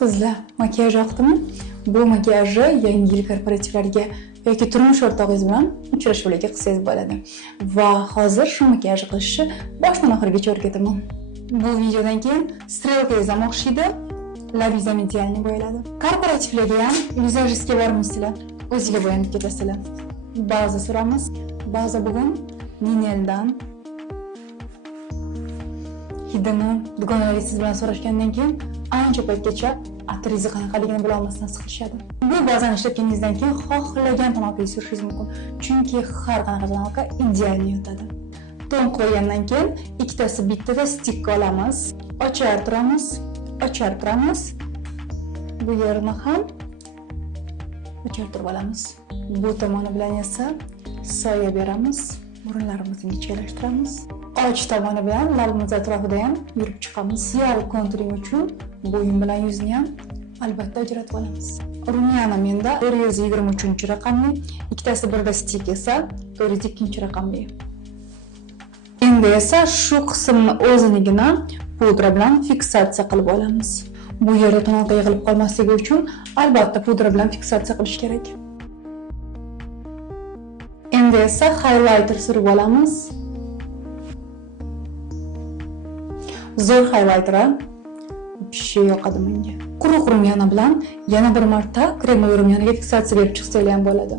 Qizlar, makiyaj yoqdimi? Bu makiyajni yangi yil korporativlariga yoki turmush o'rtog'ingiz bilan uchrashuvlarga qilsangiz bo'ladi. Va hozir shu makiyajni qilishni boshdan oxirigacha o'rgataman. Bu videodan keyin strelkangiz ham o'xshaydi, labingiz ham idealni bo'yaladi. Korporativlarga ham vizajistga bormaysizlar, o'zingizga bo'yanib ketasizlar. Baza suramiz. Baza bugun Nineldan. Hidini dugonalaringiz bilan so'rashgandan keyin ancha paytgacha atringizni qanaqaligini bila olmasdan siqilishadi. Bu bazani ishlatganingizdan keyin xohlagan tomoqqa surishingiz mumkin. Chunki har qanaqa tomoqqa idealni yotadi. Ton qo'ygandan keyin ikkitasi bittada stikka olamiz. Ochar turamiz. Bu yerni ham ochar turib olamiz. Bu tomoni bilan esa soya beramiz. Burunlarimizni ingichkalashtiramiz. Och tomoni bilan labimiz atrofida ham yurib chiqamiz. Real konturing uchun bo'yin bilan yuzni ham albatta ajratib olamiz. Rumyana menda 423 raqamli, ikkitasi birda stik esa 402 raqamli. Endi esa shu qismni o'zinigina pudra bilan fiksatsiya qilib olamiz. Bu yerda tomoqqa yig'ilib qolmasligi uchun albatta pudra bilan fiksatsiya qilish kerak. Endi esa highlighter surib olamiz. Zo'r highlighter pishi yoqadi menga. Quruq rumyana bilan yana bir marta kremli rumyanaga fiksatsiya berib chiqsanglar ham bo'ladi.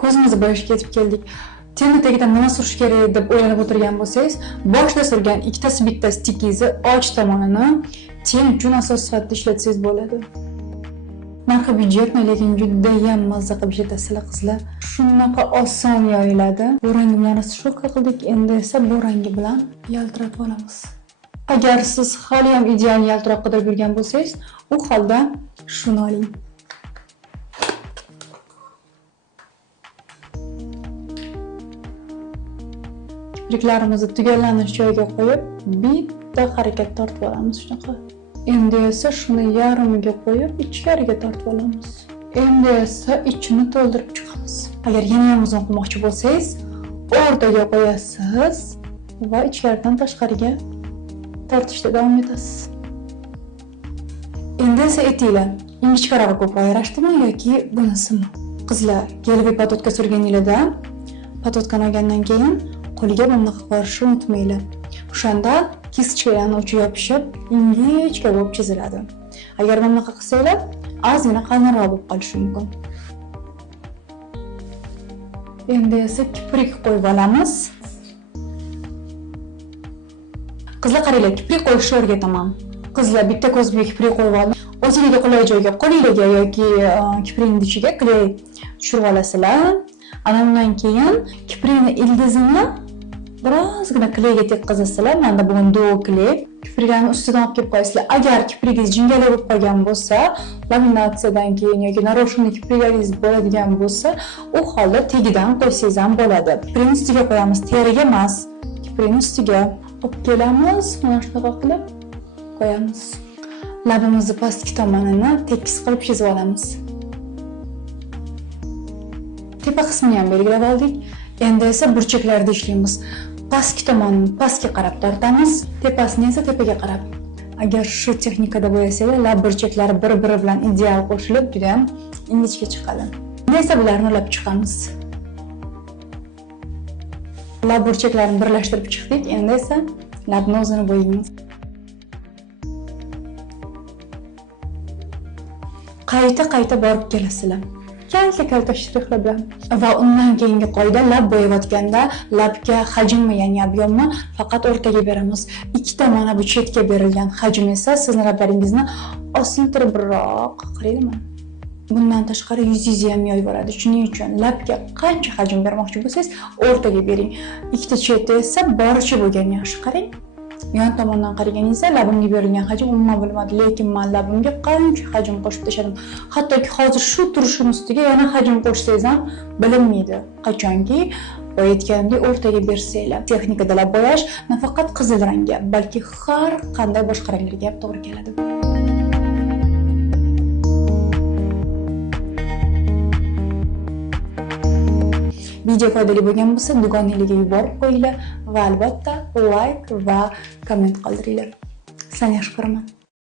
Ko'zimizni bo'yashga yetib keldik. Tenni tagidan nima surish kerak deb o'ylanib o'tirgan bo'lsangiz, boshda surgan ikkitasi bitta stikingizni och tomonini ten uchun asos sifatida ishlatsangiz bo'ladi. Narxi byudjetni, lekin juda ham mazza qilib ishlatasizlar qizlar. Shunaqa oson yoyiladi. Bu rang bilan shuka qildik, endi esa bu rangi bilan yaltiratib olamiz. Agar siz hali ham ideal yaltiroq qidirib yurgan bo'lsangiz, u holda shuni oling. Kipriklarimizni tugallanish joyiga qo'yib, bitta harakat tortib olamiz shunaqa. Endi esa shuni yarmiga qo'yib, ichkariga tortib olamiz. Endi esa ichini to'ldirib chiqamiz. Agar yana ham uzun qilmoqchi bo'lsangiz, o'rtaga qo'yasiz va ichkaridan tashqariga tortishda davom etasiz. Endi esa aytinglar, ingichkarog'i ko'proq yarashdimi yoki bunisimi? Qizlar, gelviy patotka surganinglarda, patotkani olgandan keyin qo'liga bunday qilib borishni unutmanglar. O'shanda kischkalarni uchi yopishib, ingichka bo'lib chiziladi. Agar bunaqa qilsanglar, ozgina qalinroq bo'lib qolishi mumkin. Endi esa kiprik qo'yib olamiz. Qizlar qaranglar, kiprik qo'yishni o'rgataman. Qizlar bitta ko'zga kiprik qo'yib olib, o'zingizga qulay joyga, qo'lingizga yoki kiprikning ichiga kley tushirib olasizlar. Ana undan keyin kiprikning ildizini birozgina kleyga tekkizasizlar. Menda bugun do kley. Kipriklarni ustidan olib kelib qo'yasizlar. Agar kiprigingiz jingalak bo'lib qolgan bo'lsa, laminatsiyadan keyin yoki naroshinli kipriklaringiz bo'ladigan bo'lsa, u holda tagidan qo'ysangiz ham bo'ladi. Kiprikni ustiga qo'yamiz, teriga emas, kiprikning ustiga. Olib kelamiz, mana shunaqa qilib qo'yamiz. Labimizni pastki tomonini tekis qilib chizib olamiz. Tepa qismini ham belgilab oldik. Endi esa burchaklarda ishlaymiz. Pastki tomonni pastga qarab tortamiz, tepasini esa tepaga qarab. Agar shu texnikada bo'yasanglar, lab burchaklari bir-biri bilan ideal qo'shilib, juda ham ingichka chiqadi. Endi esa bularni olib chiqamiz. Lab burchaklarini birlashtirib chiqdik. Endi esa labni o'zini bo'yaymiz. Qayta borib kelasizlar. Kalta shtrixlar bilan. Va undan keyingi qoida, lab bo'yayotganda labga hajmmi, ya'ni ob'yomni faqat o'rtaga beramiz. Ikkita mana bu chetga berilgan hajm esa sizning lablaringizni osiltiribroq qaraymi? Bundan tashqari yuzingizni ham yoyib oladi. Shuning uchun labga qancha hajm bermoqchi bo'lsangiz, o'rtaga bering. Ikkita cheti esa boricha bo'lgan yaxshi. Qarang. Yon tomondan qaraganingizda labimga berilgan hajm umuman bo'lmadi, lekin men labimga qancha hajm qo'shib tashladim. Hattoki hozir shu turishim ustiga yana hajm qo'shsangiz ham bilinmaydi. Qachonki bo'yayotgandek o'rtaga bersanglar. Texnikada lab bo'yash nafaqat qizil rangga, balki har qanday boshqa ranglarga ham to'g'ri keladi. Video foydali bo'lgan bo'lsa, dugonangizga yuborib qo'yinglar va albatta like va komment qoldiringlar. Sizlarni yaxshi ko'raman.